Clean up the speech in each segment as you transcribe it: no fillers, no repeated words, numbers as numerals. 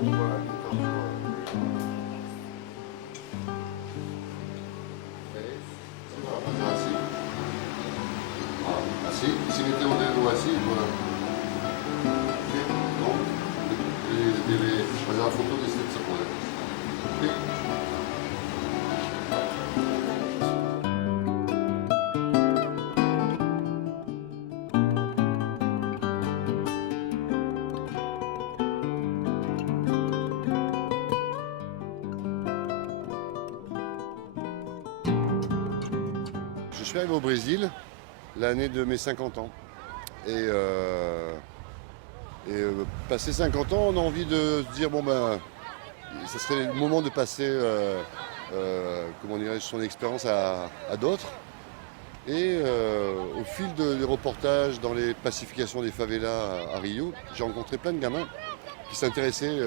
Voilà, 14 jours. On va faire assis. Voilà, assis. Si mettez o dedo assim, voilà. Ok? Donc, deve fazer uma foto desse sapone. Ok? Je suis arrivé au Brésil l'année de mes 50 ans. Passé 50 ans, on a envie de se dire, bon ben, ce serait le moment de passer comment dirais-je, son expérience à d'autres. Au fil des reportages dans les pacifications des favelas à Rio, j'ai rencontré plein de gamins qui s'intéressaient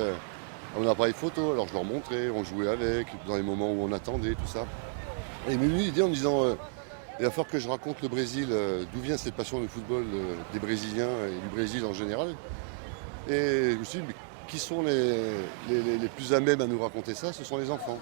à mon appareil photo. Alors je leur montrais, on jouait avec, dans les moments où on attendait, tout ça. Et il m'est venu l'idée en me disant, il va falloir que je raconte le Brésil, d'où vient cette passion du football des Brésiliens et du Brésil en général. Et je me suis dit, mais qui sont les plus à même à nous raconter ça? Ce sont les enfants.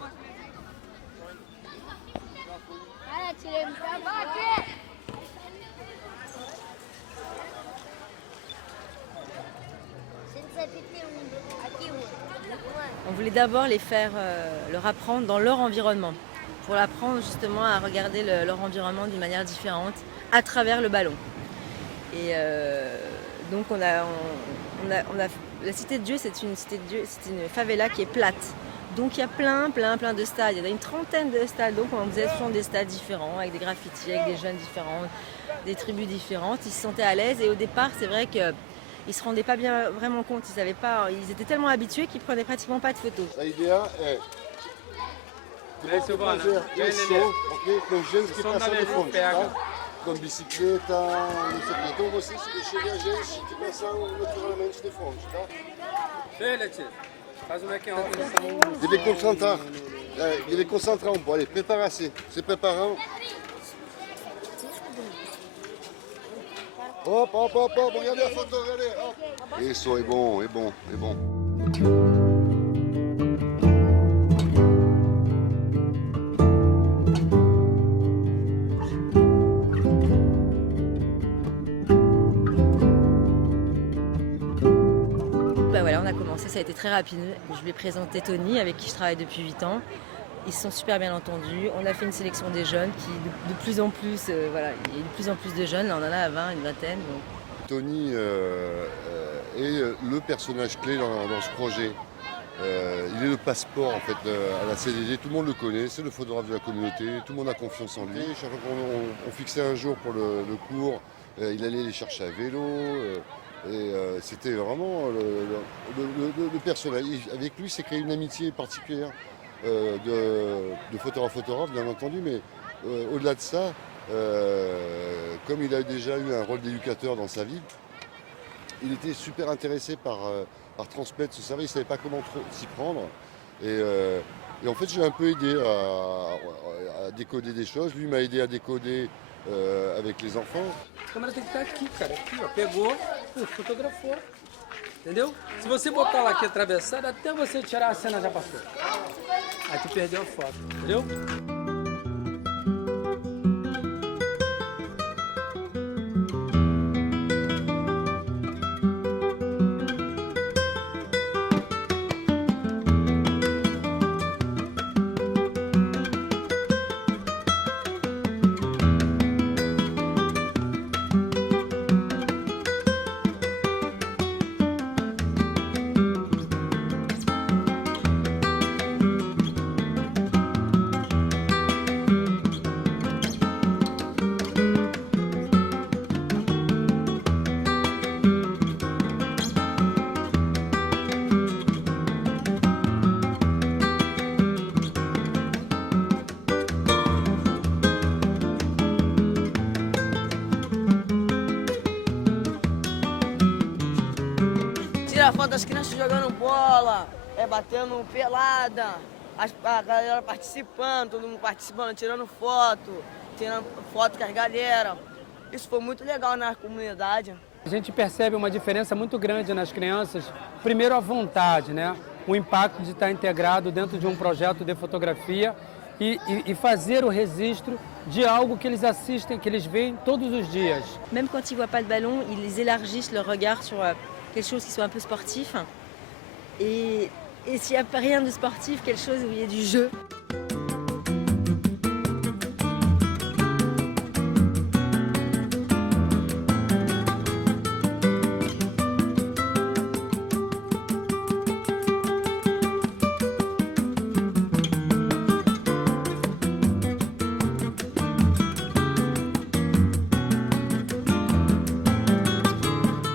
On voulait d'abord les faire leur apprendre dans leur environnement, pour l'apprendre justement à regarder leur environnement d'une manière différente à travers le ballon. Et donc la Cité de Dieu, c'est une cité de Dieu, c'est une favela qui est plate. Donc il y a plein de stades, il y en a une trentaine de stades, donc on faisait souvent des stades différents, avec des graffitis, avec des jeunes différents, des tribus différentes, ils se sentaient à l'aise et au départ c'est vrai qu'ils ne se rendaient pas bien vraiment compte, ils étaient tellement habitués qu'ils ne prenaient pratiquement pas de photos. L'idée est de fazer isso, ok, com gente que passa de frente, tá? Com bicicleta, não sei o quê. Então vocês chegam a gente que passam naturalmente de frente, tá? Faz um making off. Deve concentrar um pouco. Allez, préparez-se. Se préparant. Hop, hop, hop, hop, regardez la photo, regardez. Hop. Isso, é bom, é bom, é bom. Voilà, on a commencé, ça a été très rapide. Je lui ai présenté Tony, avec qui je travaille depuis 8 ans. Ils se sont super bien entendus. On a fait une sélection des jeunes qui, de plus en plus, voilà, il y a de plus en plus de jeunes. Là, on en a à 20, une vingtaine. Donc. Tony est le personnage clé dans ce projet. Il est le passeport en fait à la CDD. Tout le monde le connaît, c'est le photographe de la communauté. Tout le monde a confiance en lui. Chaque fois qu'on fixait un jour pour le cours, il allait les chercher à vélo. C'était vraiment le personnage. Avec lui, s'est créé une amitié particulière de photographe, bien entendu, mais au-delà de ça, comme il a déjà eu un rôle d'éducateur dans sa vie, il était super intéressé par transmettre ce savoir. Il ne savait pas comment s'y prendre. Et en fait, j'ai un peu aidé à décoder des choses. Lui m'a aidé à décoder avec les enfants. A câmera tem que estar aqui, cara. Aqui, ó. Pegou, fotografou. Entendeu? Se você botar lá aqui atravessado, até você tirar a cena já passou. Aí tu perdeu a foto, entendeu? Tira foto das crianças jogando bola, batendo pelada, a galera participando, todo mundo participando, tirando foto com as galera. Isso foi muito legal na comunidade. A gente percebe uma diferença muito grande nas crianças. Primeiro, a vontade, né? o impacto de estar integrado dentro de um projeto de fotografia e fazer o registro de algo que eles assistem, que eles veem todos os dias. Même quand ils voient pas de ballon, ils élargissent leur regard sur quelque chose qui soit un peu sportif. Et s'il n'y a pas rien de sportif, quelque chose où il y ait du jeu.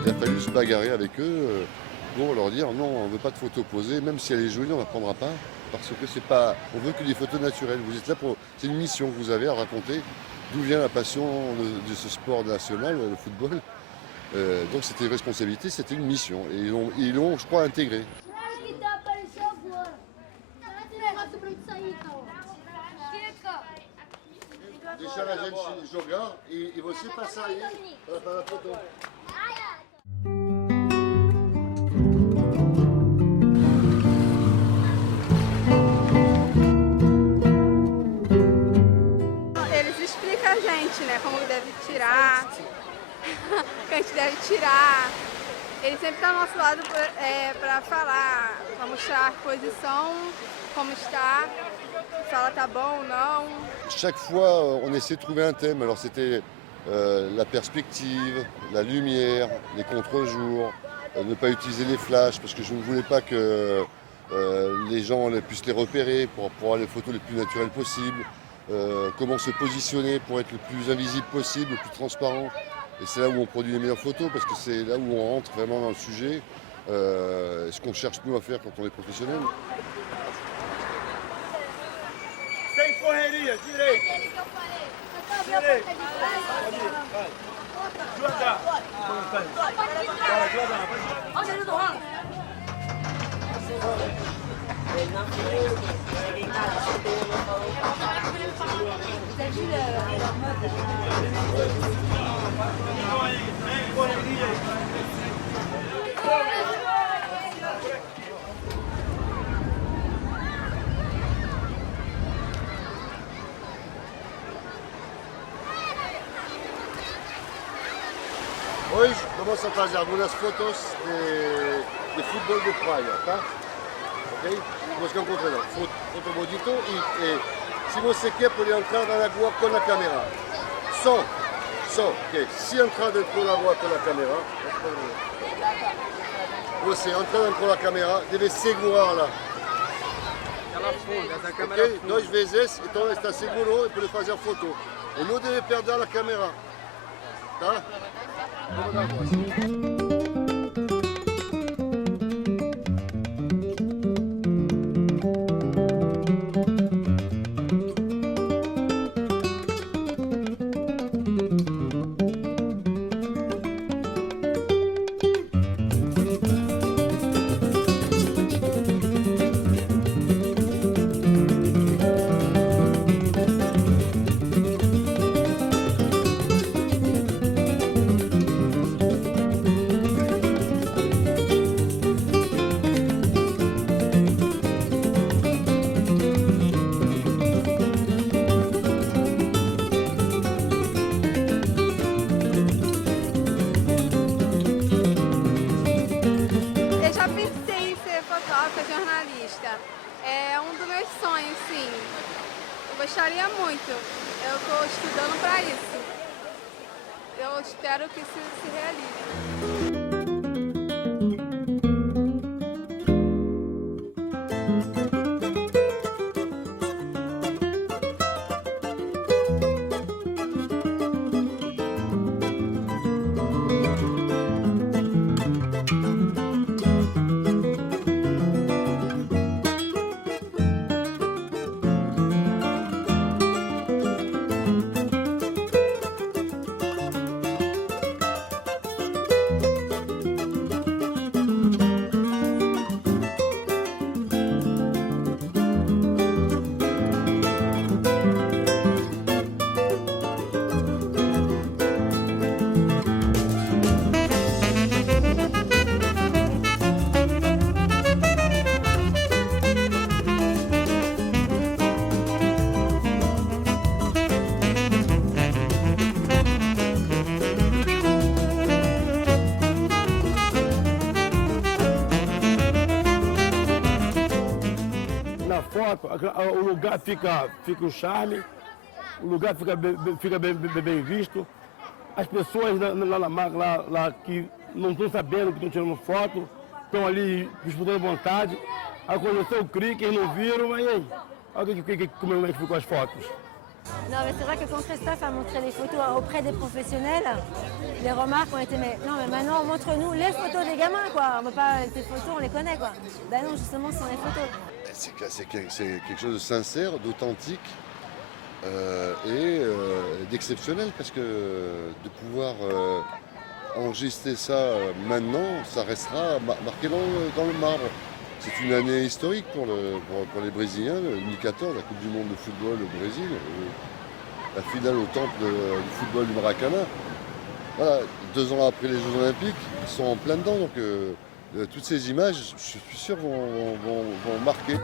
Il a fallu se bagarrer avec eux pour leur dire non, on ne veut pas de photos posées, même si elle est jolie, on ne la prendra pas, parce que c'est pas. On veut que des photos naturelles. Vous êtes là pour. C'est une mission que vous avez à raconter d'où vient la passion de ce sport national, le football. Donc c'était une responsabilité, c'était une mission. Et ils l'ont, je crois, intégré. Será que tá apareceu agora? Será que tem negócio pra gente sair, então? Deixar a gente jogar e você passar aí para a foto. Eles explicam a gente, né, como deve tirar, o que a gente deve tirar. Ele sempre está ao nosso lado para falar, para mostrar a posição, como está, se ela tá bom ou não. Chaque fois, on essaie de trouver un thème. Alors c'était la perspective, la lumière, les contre-jours, ne pas utiliser les flashs parce que je ne voulais pas que les gens puissent les repérer pour avoir les photos les plus naturelles possibles. Comment se positionner pour être le plus invisible possible, le plus transparent. Et c'est là où on produit les meilleures photos parce que c'est là où on rentre vraiment dans le sujet. Ce qu'on cherche nous à faire quand on est professionnel. Sem correria, direito. Aquele que eu falei. Direito. Jogar. Olha ele do ramo. Sem correria. Hoje vamos a fazer algumas fotos de futebol de praia, tá? Ok? Vamos encontrar foto bonito e se você quer pode entrar na água com a câmera. Só que se entrar dentro da água com a câmera, você entra dentro da câmera, deve segurar lá. Ela afunda, essa câmera Ok? 2 vezes, então está seguro e pode fazer a foto. E não deve perder a câmera. Tá? Vamos dar voz. jornalista. É um dos meus sonhos, sim. Eu gostaria muito. Eu estou estudando para isso. Eu espero que isso se realize. foto, o lugar fica o charme, o lugar fica bem visto. As pessoas lá que não estão sabendo que estão tirando foto, estão ali disputando vontade. Aí conheceu o CRI, quem não viram, mas aí, olha como é que ficou as fotos. Non, mais c'est vrai que quand Christophe a montré les photos auprès des professionnels, les remarques ont été mais non, mais maintenant montre-nous les photos des gamins, quoi. On veut pas tes photos, on les connaît, quoi. Ben non, justement, ce sont les photos. C'est quelque chose de sincère, d'authentique et d'exceptionnel parce que de pouvoir enregistrer ça maintenant, ça restera marqué dans le marbre. C'est une année historique pour les Brésiliens, 2014, la Coupe du Monde de football au Brésil, la finale au temple du football du Maracanã. Voilà, 2 ans après les Jeux Olympiques, ils sont en plein dedans, donc toutes ces images, je suis sûr, vont marquer.